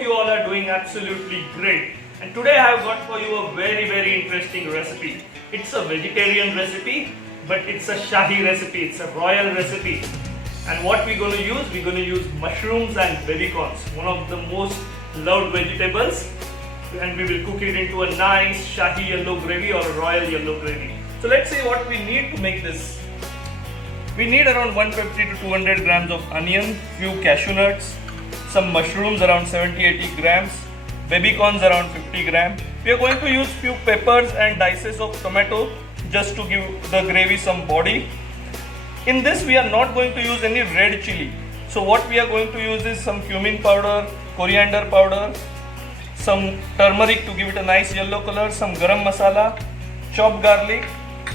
hope you all are doing absolutely great. And today I have got for you a very interesting recipe. It's a vegetarian recipe, but it's a Shahi recipe, it's a royal recipe. And what we're going to use? We're going to use mushrooms and babycorns, one of the most loved vegetables. And we will cook it into a nice Shahi yellow gravy or a royal yellow gravy. So let's see what we need to make this. We need around 150 to 200 grams of onion, few cashew nuts, some mushrooms around 70-80 grams, babycorns around 50 grams. We are going to use few peppers and dices of tomato just to give the gravy some body. In this we are not going to use any red chili. So what we are going to use is some cumin powder, coriander powder, some turmeric to give it a nice yellow color, some garam masala, chopped garlic,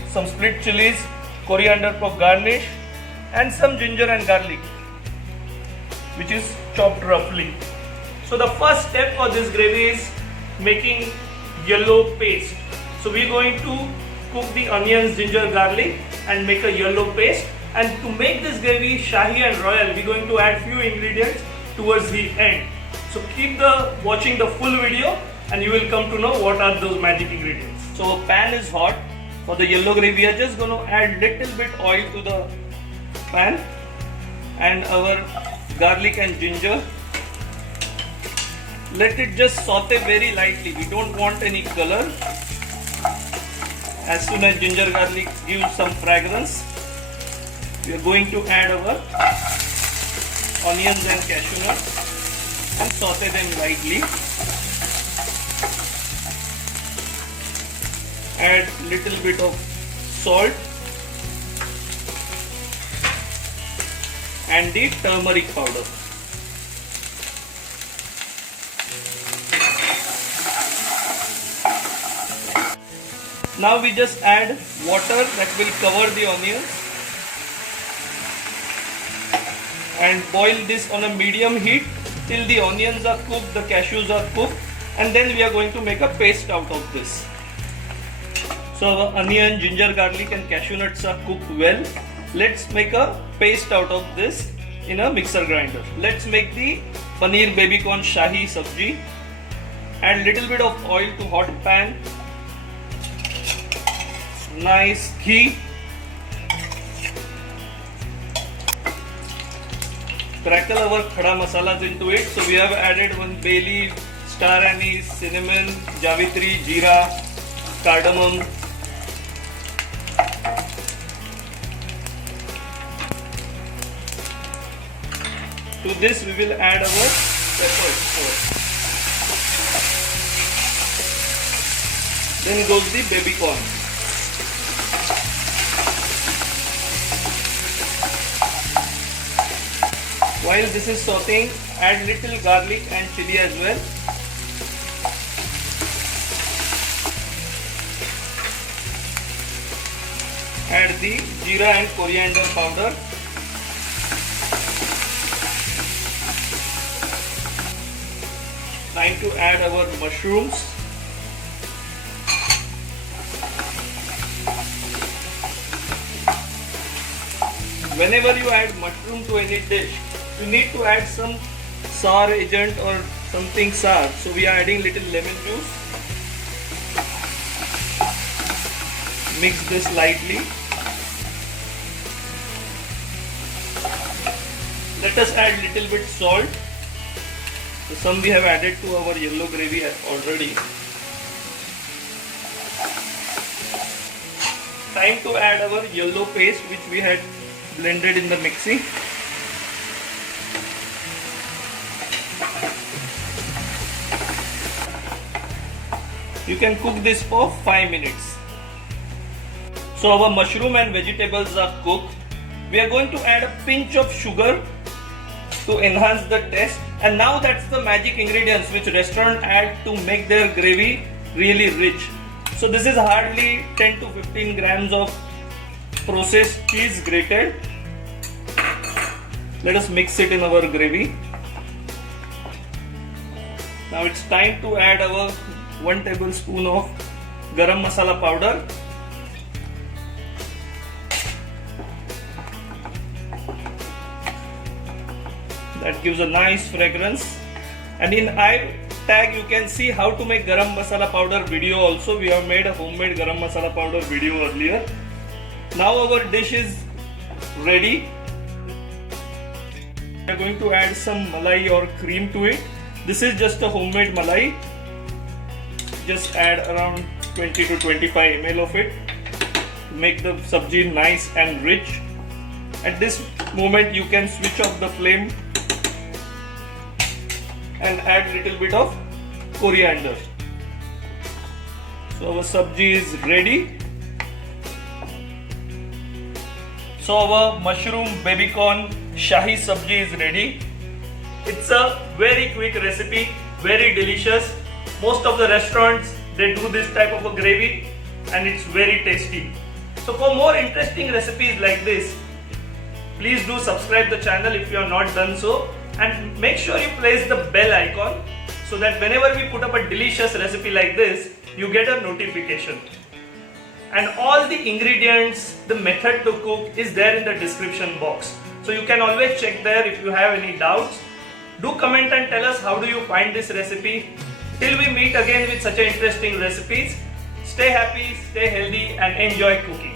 some split chilies, coriander for garnish, and some ginger and garlic which is chopped roughly. So the first step for this gravy is making yellow paste. So we are going to cook the onions, ginger, garlic and make a yellow paste. And to make this gravy Shahi and royal, we are going to add few ingredients towards the end. So keep watching the full video and you will come to know what are those magic ingredients. So a pan is hot. For the yellow gravy, we are just going to add little bit oil to the pan and our garlic and ginger. Let it just saute very lightly. We don't want any color. As soon as ginger garlic gives some fragrance, we are going to add our onions and cashew nuts and saute them lightly. Add little bit of salt and the turmeric powder. Now we just add water that will cover the onions and boil this on a medium heat till the onions are cooked, the cashews are cooked, and then we are going to make a paste out of this. So our onion, ginger, garlic and cashew nuts are cooked well. Let's make a paste out of this in a mixer grinder. Let's make the paneer babycorn Shahi sabji. Add little bit of oil to hot pan. Nice ghee. Crackle our khada masalas into it. So we have added one bay leaf, star anise, cinnamon, javitri, jeera, cardamom. To this we will add our peppers first. Then goes the babycorn. While this is sauteing, add little garlic and chili as well. Add the jeera and coriander powder. Time to add our mushrooms. Whenever you add mushroom to any dish, you need to add some sour agent or something sour. So we are adding little lemon juice. Mix this lightly. Let us add little bit salt. So some we have added to our yellow gravy already. Time to add our yellow paste which we had blended in the mixie. You can cook this for 5 minutes. So our mushroom and vegetables are cooked. We are going to add a pinch of sugar to enhance the taste. And now that's the magic ingredients which restaurant add to make their gravy really rich. So this is hardly 10 to 15 grams of processed cheese grated. Let us mix it in our gravy. Now it's time to add our 1 tablespoon of garam masala powder. That gives a nice fragrance. And in I tag you can see how to make garam masala powder video also. We have made a homemade garam masala powder video earlier. Now our dish is ready. We are going to add some malai or cream to it. This is just a homemade malai. Just add around 20 to 25 ml of it. Make the sabji nice and rich. At this moment you can switch off the flame and add little bit of coriander. So our sabji is ready. So our mushroom baby-corn Shahi sabji is ready. It's a very quick recipe, very delicious. Most of the restaurants, they do this type of a gravy and it's very tasty. So for more interesting recipes like this, please do subscribe the channel if you have not done so, and make sure you place the bell icon so that whenever we put up a delicious recipe like this, you get a notification. And all the ingredients, the method to cook is there in the description box. So you can always check there if you have any doubts. Do comment and tell us how do you find this recipe. Till we meet again with such interesting recipes, stay happy, stay healthy and enjoy cooking.